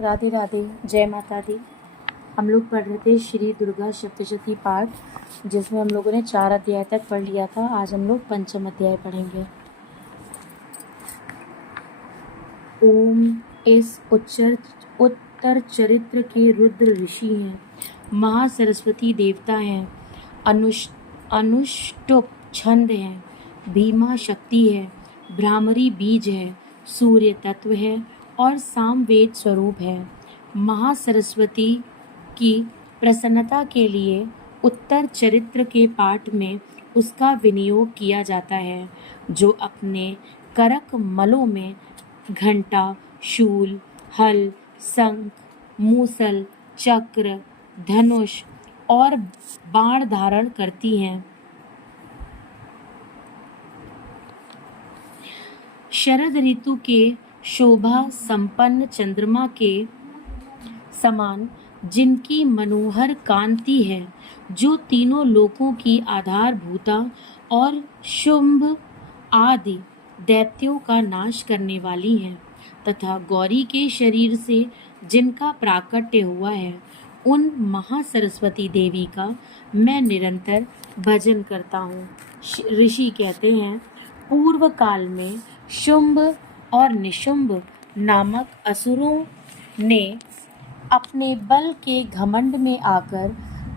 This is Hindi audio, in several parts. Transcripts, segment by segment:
राधे राधे, जय माता दी। हम लोग पढ़ रहे थे श्री दुर्गा सप्तशती पाठ, जिसमें हम लोगों ने 4 अध्याय तक पढ़ लिया था। आज हम लोग 5वां अध्याय पढ़ेंगे। ओम इस उत्तर चरित्र के रुद्र ऋषि हैं, महासरस्वती देवता हैं, अनुष्टुप छंद है, भीमा शक्ति है, भ्रामरी बीज है, सूर्य तत्व है और सामवेद स्वरूप है। महासरस्वती की प्रसन्नता के लिए उत्तर चरित्र के पाठ में उसका विनियोग किया जाता है, जो अपने करक मलों में घंटा, शूल, हल, शंख, मूसल, चक्र, धनुष और बाण धारण करती हैं। शरद ऋतु के शोभा संपन्न चंद्रमा के समान जिनकी मनोहर कांति है, जो तीनों लोकों की आधारभूता और शुंभ आदि दैत्यों का नाश करने वाली है, तथा गौरी के शरीर से जिनका प्राकट्य हुआ है, उन महासरस्वती देवी का मैं निरंतर भजन करता हूँ। ऋषि कहते हैं, पूर्व काल में शुंभ और निशुंभ नामक असुरों ने अपने बल के घमंड में आकर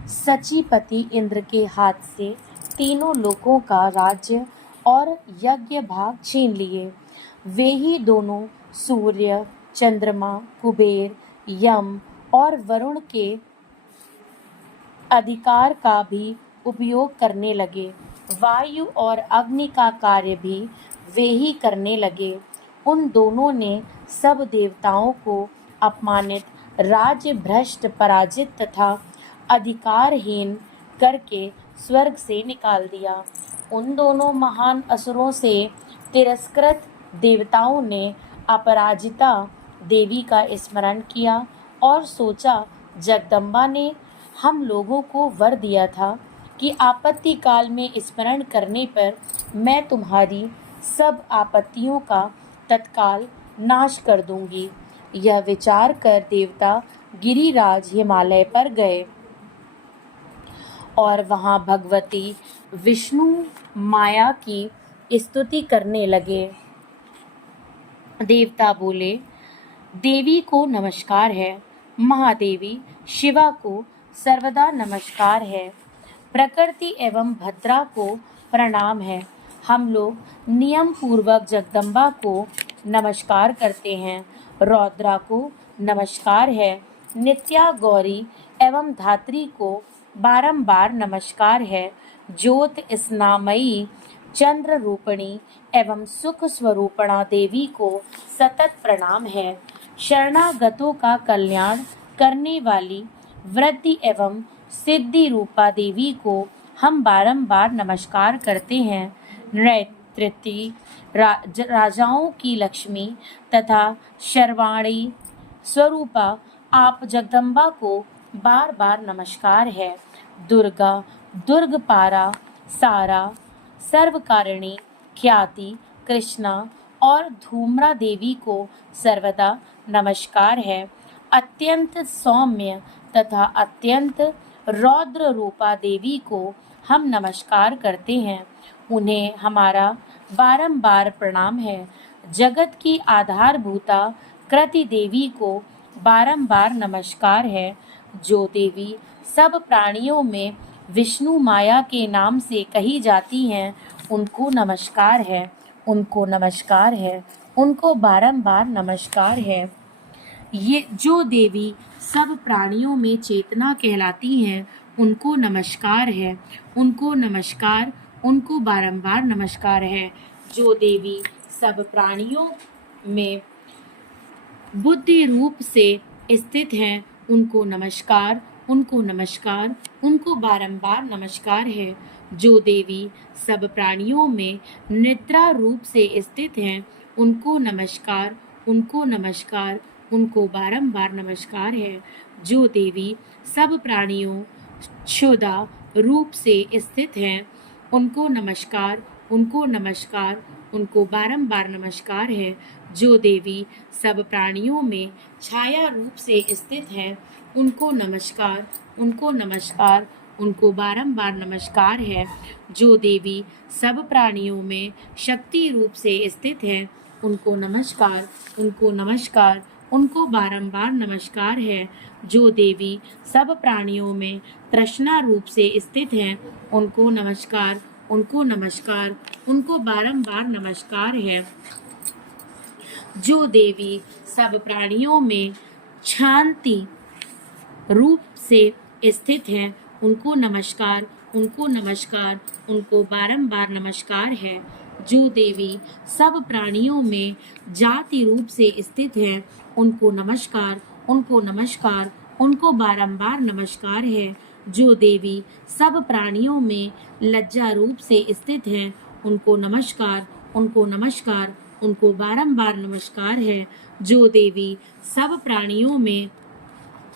सचीपति इंद्र के हाथ से तीनों लोकों का राज्य और यज्ञ भाग छीन लिए। वे ही दोनों सूर्य, चंद्रमा, कुबेर, यम और वरुण के अधिकार का भी उपयोग करने लगे। वायु और अग्नि का कार्य भी वे ही करने लगे। उन दोनों ने सब देवताओं को अपमानित, राज्य भ्रष्ट, पराजित तथा अधिकारहीन करके स्वर्ग से निकाल दिया। उन दोनों महान असुरों से तिरस्कृत देवताओं ने अपराजिता देवी का स्मरण किया और सोचा, जगदम्बा ने हम लोगों को वर दिया था कि आपत्ति काल में स्मरण करने पर मैं तुम्हारी सब आपत्तियों का तत्काल नाश कर दूंगी। यह विचार कर देवता गिरिराज हिमालय पर गए और वहां भगवती विष्णु माया की स्तुति करने लगे। देवता बोले, देवी को नमस्कार है, महादेवी शिवा को सर्वदा नमस्कार है, प्रकृति एवं भद्रा को प्रणाम है। हम लोग नियम पूर्वक जगदम्बा को नमस्कार करते हैं, रौद्रा को नमस्कार है, नित्या, गौरी एवं धात्री को बारंबार नमस्कार है, ज्योत स्नामयी, चंद्र रूपिणी एवं सुख स्वरूपणा देवी को सतत प्रणाम है। शरणागतों का कल्याण करने वाली वृद्धि एवं सिद्धि रूपा देवी को हम बारंबार नमस्कार करते हैं। नृत्यति राजाओं की लक्ष्मी तथा शर्वाणी स्वरूपा आप जगदम्बा को बार बार नमस्कार है। दुर्गा, दुर्गपारा, सारा, सर्वकारिणी, ख्याति, कृष्णा और धूम्रा देवी को सर्वदा नमस्कार है। अत्यंत सौम्य तथा अत्यंत रौद्र रूपा देवी को हम नमस्कार करते हैं, उन्हें हमारा बारंबार प्रणाम है। जगत की आधारभूता कृति देवी को बारंबार नमस्कार है। जो देवी सब प्राणियों में विष्णु माया के नाम से कही जाती हैं, उनको नमस्कार है, उनको नमस्कार है, उनको बारंबार नमस्कार है। ये जो देवी सब प्राणियों में चेतना कहलाती हैं, उनको नमस्कार है, उनको नमस्कार, उनको बारंबार नमस्कार है। जो देवी सब प्राणियों में बुद्धि रूप से स्थित हैं, उनको नमस्कार, उनको नमस्कार, उनको बारंबार नमस्कार है। जो देवी सब प्राणियों में निद्रा रूप से स्थित हैं, उनको नमस्कार, उनको नमस्कार, उनको बारंबार नमस्कार है। जो देवी सब प्राणियों क्षुधा रूप से स्थित हैं, उनको नमस्कार, उनको नमस्कार, उनको बारंबार नमस्कार है। जो देवी सब प्राणियों में छाया रूप से स्थित है, उनको नमस्कार, उनको नमस्कार, उनको बारंबार नमस्कार है। जो देवी सब प्राणियों में शक्ति रूप से स्थित है, उनको नमस्कार, उनको नमस्कार, उनको बारंबार नमस्कार है। जो देवी सब प्राणियों में तृष्णा रूप से स्थित है, उनको नमस्कार, उनको नमस्कार, उनको बारंबार नमस्कार है। जो देवी सब प्राणियों में शांति रूप से स्थित है, उनको नमस्कार, उनको नमस्कार, उनको बारंबार नमस्कार है। जो देवी सब प्राणियों में जाति रूप से स्थित है, उनको नमस्कार, उनको नमस्कार, उनको बारंबार नमस्कार है। जो देवी सब प्राणियों में लज्जा रूप से स्थित है, उनको नमस्कार, उनको नमस्कार, उनको बारंबार नमस्कार है। जो देवी सब प्राणियों में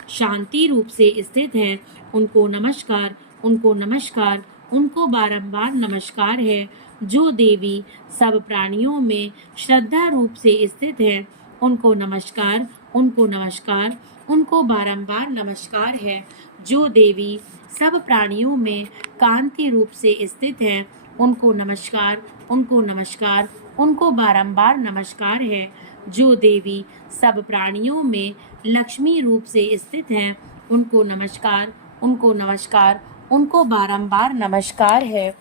शांति रूप से स्थित है, उनको नमस्कार, उनको नमस्कार, उनको बारंबार नमस्कार है। जो देवी सब प्राणियों में श्रद्धा रूप से स्थित है, उनको नमस्कार, उनको नमस्कार, उनको बारंबार नमस्कार है। जो देवी सब प्राणियों में कांति रूप से स्थित है, उनको नमस्कार, उनको नमस्कार, उनको बारंबार नमस्कार है। जो देवी सब प्राणियों में लक्ष्मी रूप से स्थित हैं, उनको नमस्कार, उनको नमस्कार, उनको बारंबार नमस्कार है।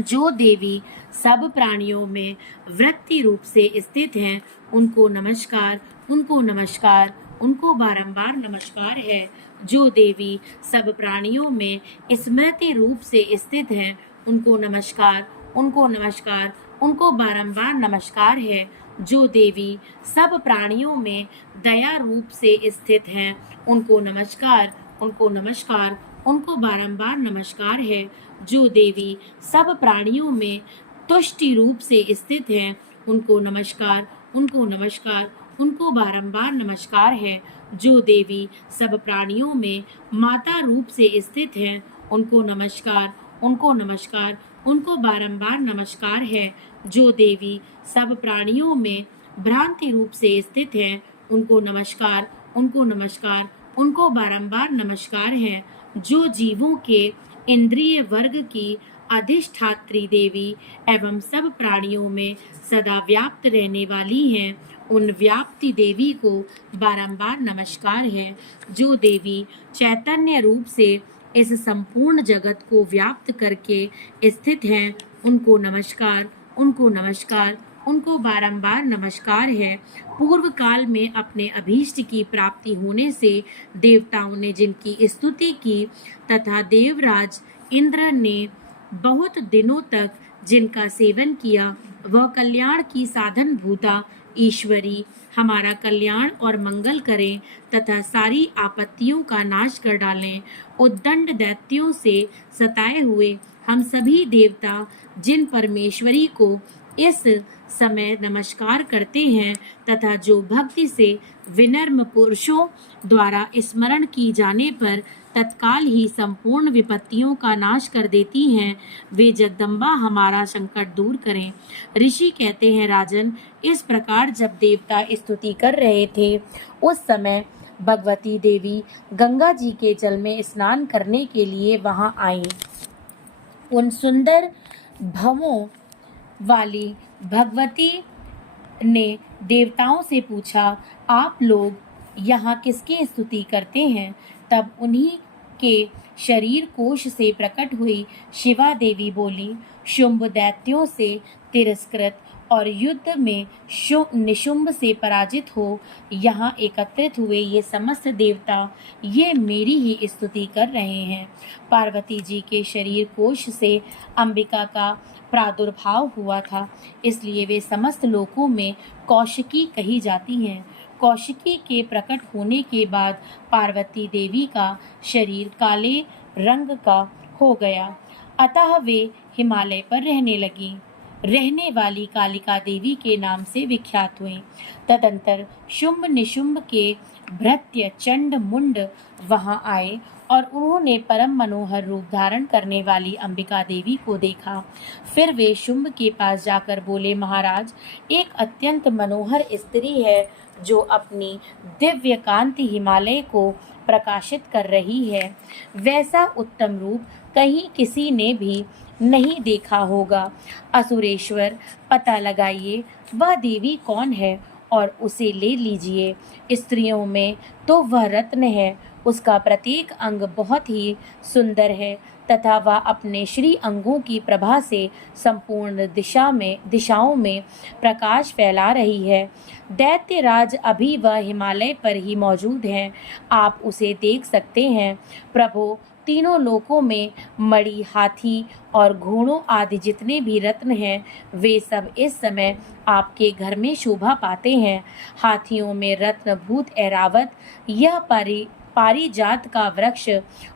जो देवी सब प्राणियों में वृत्ति रूप से स्थित हैं, उनको नमस्कार, उनको नमस्कार, उनको बारंबार नमस्कार है। जो देवी सब प्राणियों में स्मृति रूप से स्थित हैं, उनको नमस्कार, उनको नमस्कार, उनको बारंबार नमस्कार है। जो देवी सब प्राणियों में दया रूप से स्थित हैं, उनको नमस्कार, उनको नमस्कार, उनको बारंबार नमस्कार है। जो देवी सब प्राणियों में तुष्टि रूप से स्थित हैं, उनको नमस्कार, उनको नमस्कार, उनको बारंबार नमस्कार है। जो देवी सब प्राणियों में माता रूप से स्थित हैं, उनको नमस्कार, उनको नमस्कार, उनको बारंबार नमस्कार है। जो देवी सब प्राणियों में भ्रांति रूप से स्थित हैं, उनको नमस्कार, उनको नमस्कार, उनको बारंबार नमस्कार है। जो जीवों के इंद्रिय वर्ग की अधिष्ठात्री देवी एवं सब प्राणियों में सदा व्याप्त रहने वाली हैं, उन व्याप्ति देवी को बारंबार नमस्कार है। जो देवी चैतन्य रूप से इस संपूर्ण जगत को व्याप्त करके स्थित हैं, उनको नमस्कार, उनको नमस्कार, उनको बारंबार नमस्कार है। पूर्व काल में अपने अभीष्ट की प्राप्ति होने से देवताओं ने जिनकी स्तुति की तथा देवराज इंद्र ने बहुत दिनों तक जिनका सेवन किया, वह कल्याण की साधन भूता ईश्वरी हमारा कल्याण और मंगल करें तथा सारी आपत्तियों का नाश कर डालें। उद्दंड दैत्यों से सताए हुए हम सभी देवता जिन परमेश्वरी को इस समय नमस्कार करते हैं तथा जो भक्ति से विनम्र पुरुषों द्वारा स्मरण की जाने पर तत्काल ही संपूर्ण विपत्तियों का नाश कर देती हैं, वे जगदम्बा हमारा संकट दूर करें। ऋषि कहते हैं, राजन, इस प्रकार जब देवता स्तुति कर रहे थे, उस समय भगवती देवी गंगा जी के जल में स्नान करने के लिए वहां आईं। उन सुंदर भवों वाली भगवती ने देवताओं से पूछा, आप लोग यहाँ किसकी स्तुति करते हैं? तब उन्हीं के शरीर कोश से प्रकट हुई शिवा देवी बोली, शुंभ दैत्यों से तिरस्कृत और युद्ध में निशुंभ से पराजित हो यहाँ एकत्रित हुए ये समस्त देवता ये मेरी ही स्तुति कर रहे हैं। पार्वती जी के शरीर कोश से अंबिका का प्रादुर्भाव हुआ था, इसलिए वे समस्त लोकों में कौशिकी कही जाती हैं। कौशिकी के प्रकट होने के बाद पार्वती देवी का शरीर काले रंग का हो गया, अतः वे हिमालय पर रहने वाली कालिका देवी के नाम से विख्यात हुई। तदंतर शुंभ निशुंभ के भृत्य चंड मुंड वहां आए और उन्होंने परम मनोहर रूप धारण करने वाली अंबिका देवी को देखा। फिर वे शुंभ के पास जाकर बोले, महाराज, एक अत्यंत मनोहर स्त्री है जो अपनी दिव्य कांति हिमालय को प्रकाशित कर रही है। वैसा उत्तम रूप कहीं किसी ने भी नहीं देखा होगा। असुरेश्वर, पता लगाइए वह देवी कौन है और उसे ले लीजिए। स्त्रियों में तो वह रत्न है। उसका प्रत्येक अंग बहुत ही सुंदर है तथा वह अपने श्री अंगों की प्रभा से संपूर्ण दिशाओं में प्रकाश फैला रही है। दैत्यराज, अभी वह हिमालय पर ही मौजूद है। आप उसे देख सकते हैं। प्रभु, तीनों लोकों में मणि, हाथी और घोड़ों आदि जितने भी रत्न हैं, वे सब इस समय आपके घर में शोभा पाते हैं। हाथियों में रत्नभूत ऐरावत, यह पारिजात का वृक्ष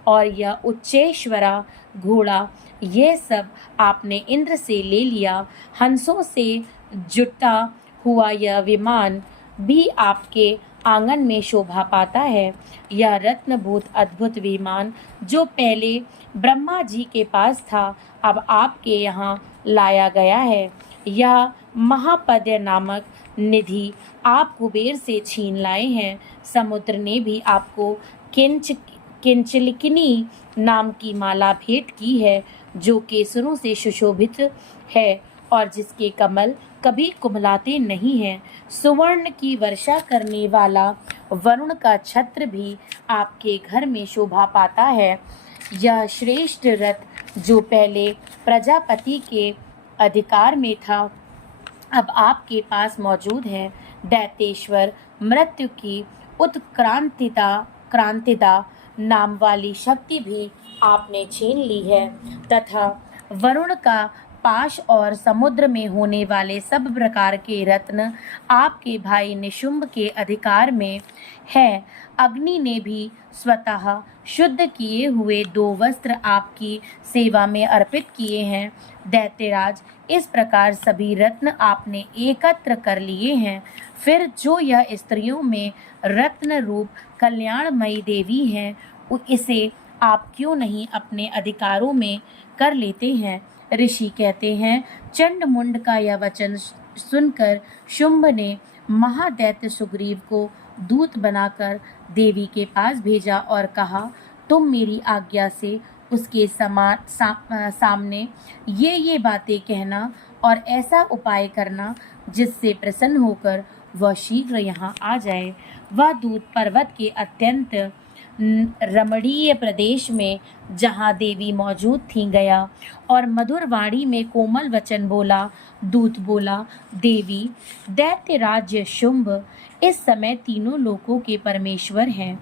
और यह उच्चेश्वरा घोड़ा, ये सब आपने इंद्र से ले लिया। हंसों से जुटा हुआ यह विमान भी आपके आंगन में शोभा पाता है। यह रत्नभूत अद्भुत विमान जो पहले ब्रह्मा जी के पास था, अब आपके यहाँ लाया गया है। यह महापद्य नामक निधि आप कुबेर से छीन लाए हैं। समुद्र ने भी आपको किंचलिकिनी नाम की माला भेंट की है, जो केसरों से सुशोभित है और जिसके कमल कभी कुमलाते नहीं हैं। सुवर्ण की वर्षा करने वाला वरुण का छत्र भी आपके घर में शोभा पाता है। यह श्रेष्ठ रथ जो पहले प्रजापति के अधिकार में था, अब आपके पास मौजूद है। दैतेश्वर, मृत्यु की क्रांतिदा नाम वाली शक्ति भी आपने छीन ली है तथा वरुण का पाश और समुद्र में होने वाले सब प्रकार के रत्न आपके भाई निशुंभ के अधिकार में है। अग्नि ने भी स्वतः शुद्ध किए हुए 2 वस्त्र आपकी सेवा में अर्पित किए हैं। दैत्यराज, इस प्रकार सभी रत्न आपने एकत्र कर लिए हैं। फिर जो यह स्त्रियों में रत्न रूप कल्याणमयी देवी है, इसे आप क्यों नहीं अपने अधिकारों में कर लेते हैं? ऋषि कहते हैं, चंडमुंड का यह वचन सुनकर शुंभ ने महादैत्य सुग्रीव को दूत बनाकर देवी के पास भेजा और कहा, तुम मेरी आज्ञा से उसके सामने ये बातें कहना और ऐसा उपाय करना जिससे प्रसन्न होकर वह शीघ्र यहाँ आ जाए। वह दूत पर्वत के अत्यंत रमणीय प्रदेश में जहाँ देवी मौजूद थी गया और मधुर वाणी में कोमल वचन बोला। दूत बोला, देवी, दैत्य राज्य शुंभ इस समय तीनों लोकों के परमेश्वर हैं।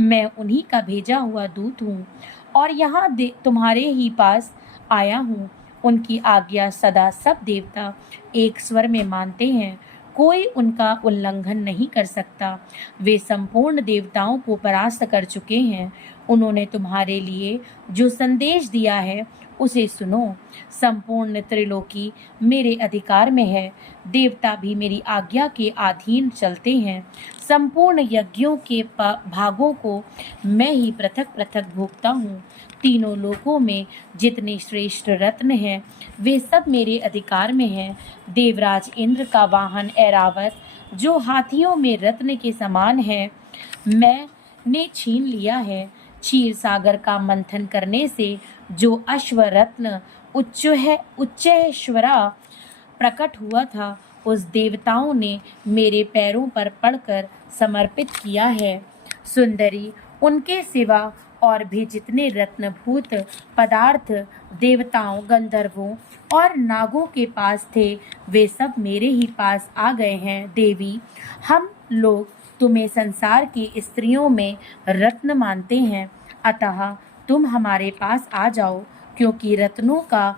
मैं उन्हीं का भेजा हुआ दूत हूँ और यहाँ तुम्हारे ही पास आया हूँ। उनकी आज्ञा सदा सब देवता एक स्वर में मानते हैं, कोई उनका उल्लंघन नहीं कर सकता। वे संपूर्ण देवताओं को परास्त कर चुके हैं। उन्होंने तुम्हारे लिए जो संदेश दिया है उसे सुनो। संपूर्ण त्रिलोकी मेरे अधिकार में है। देवता भी मेरी आज्ञा के अधीन चलते हैं। संपूर्ण यज्ञों के भागों को मैं ही पृथक पृथक भोगता हूँ। तीनों लोकों में जितने श्रेष्ठ रत्न हैं, वे सब मेरे अधिकार में हैं। देवराज इंद्र का वाहन ऐरावत, जो हाथियों में रत्न के समान है, मैंने छीन लिया है। क्षीर सागर का मंथन करने से जो अश्व रत्न उच्चेश्वरा प्रकट हुआ था, उस देवताओं ने मेरे पैरों पर पड़कर समर्पित किया है। सुंदरी, उनके सिवा और भी जितने रत्नभूत पदार्थ देवताओं, गंधर्वों और नागों के पास थे, वे सब मेरे ही पास आ गए हैं। देवी, हम लोग तुम्हें संसार की स्त्रियों में रत्न मानते हैं, अतः तुम हमारे पास आ जाओ, क्योंकि रत्नों का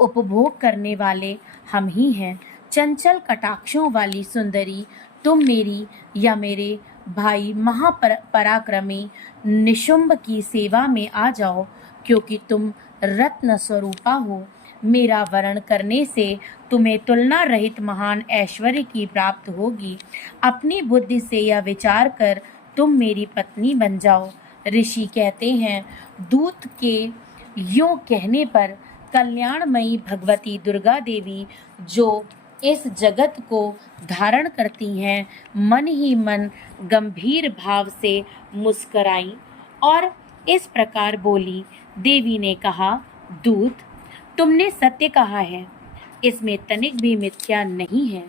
उपभोग करने वाले हम ही हैं। चंचल कटाक्षों वाली सुंदरी, तुम मेरी या मेरे भाई महापराक्रमी निशुंभ की सेवा में आ जाओ, क्योंकि तुम रत्न स्वरूपा हो। मेरा वरण करने से तुम्हें तुलना रहित महान ऐश्वर्य की प्राप्त होगी। अपनी बुद्धि से यह विचार कर तुम मेरी पत्नी बन जाओ। ऋषि कहते हैं, दूत के यूं कहने पर कल्याणमयी भगवती दुर्गा देवी जो इस जगत को धारण करती हैं, मन ही मन गंभीर भाव से मुस्कराई और इस प्रकार बोली। देवी ने कहा, दूत, तुमने सत्य कहा है, इसमें तनिक भी मिथ्या नहीं है।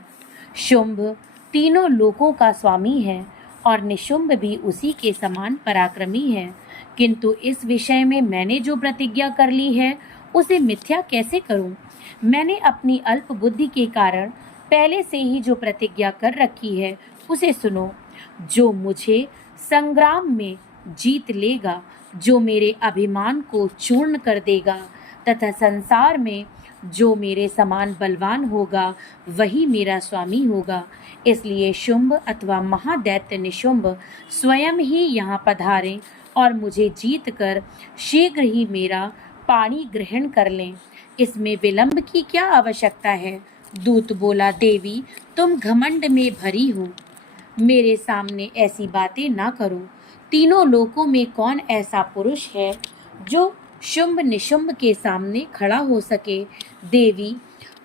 शुंभ तीनों लोकों का स्वामी है और निशुंभ भी उसी के समान पराक्रमी है, किंतु इस विषय में मैंने जो प्रतिज्ञा कर ली है उसे मिथ्या कैसे करूं? मैंने अपनी अल्प बुद्धि के कारण पहले से ही जो प्रतिज्ञा कर रखी है उसे सुनो। जो मुझे संग्राम में जीत लेगा, जो मेरे अभिमान को चूर्ण कर देगा तथा संसार में जो मेरे समान बलवान होगा वही मेरा स्वामी होगा। इसलिए शुंभ अथवा महादैत्य निशुंभ स्वयं ही यहाँ पधारें और मुझे जीत कर शीघ्र ही मेरा पाणी ग्रहण कर लें। इसमें विलंब की क्या आवश्यकता है? दूत बोला, देवी, तुम घमंड में भरी हो, मेरे सामने ऐसी बातें ना करो। तीनों लोकों में कौन ऐसा पुरुष है जो शुंभ निशुंभ के सामने खड़ा हो सके? देवी,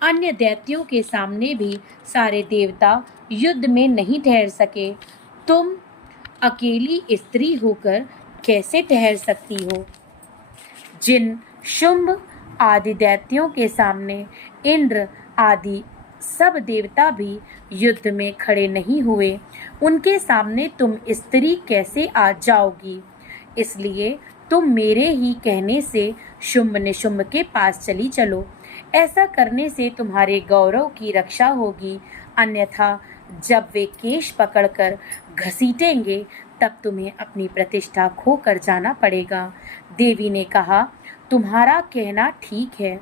अन्य दैत्यों के सामने भी सारे देवता युद्ध में नहीं ठहर सके, तुम अकेली स्त्री होकर कैसे ठहर सकती हो? जिन शुंभ आदि दैत्यों के सामने इंद्र आदि सब देवता भी युद्ध में खड़े नहीं हुए, उनके सामने तुम स्त्री कैसे आ जाओगी? इसलिए तुम मेरे ही कहने से शुंभ निशुंभ के पास चली चलो। ऐसा करने से तुम्हारे गौरव की रक्षा होगी, अन्यथा जब वे केश पकड़कर घसीटेंगे तब तुम्हें अपनी प्रतिष्ठा खो कर जाना पड़ेगा। देवी ने कहा, तुम्हारा कहना ठीक है।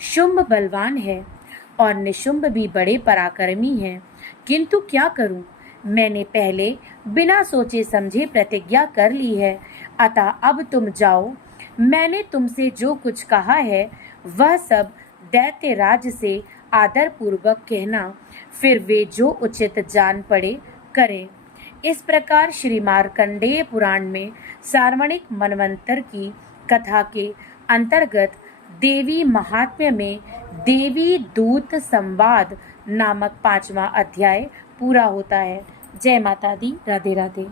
शुंभ बलवान है और निशुंभ भी बड़े पराक्रमी हैं, किंतु क्या करूं? मैंने पहले बिना सोचे समझे प्रतिज्ञा कर ली है, अतः अब तुम जाओ। मैंने तुमसे जो कुछ कहा है वह सब दैत्य राज से आदर पूर्वक कहना, फिर वे जो उचित जान पड़े करें। इस प्रकार श्री मार्कंडेय पुराण में सार्वणिक मनवंतर की कथा के अंतर्गत देवी महात्म्य में देवी दूत संवाद नामक 5वां अध्याय पूरा होता है। जय माता दी। राधे राधे।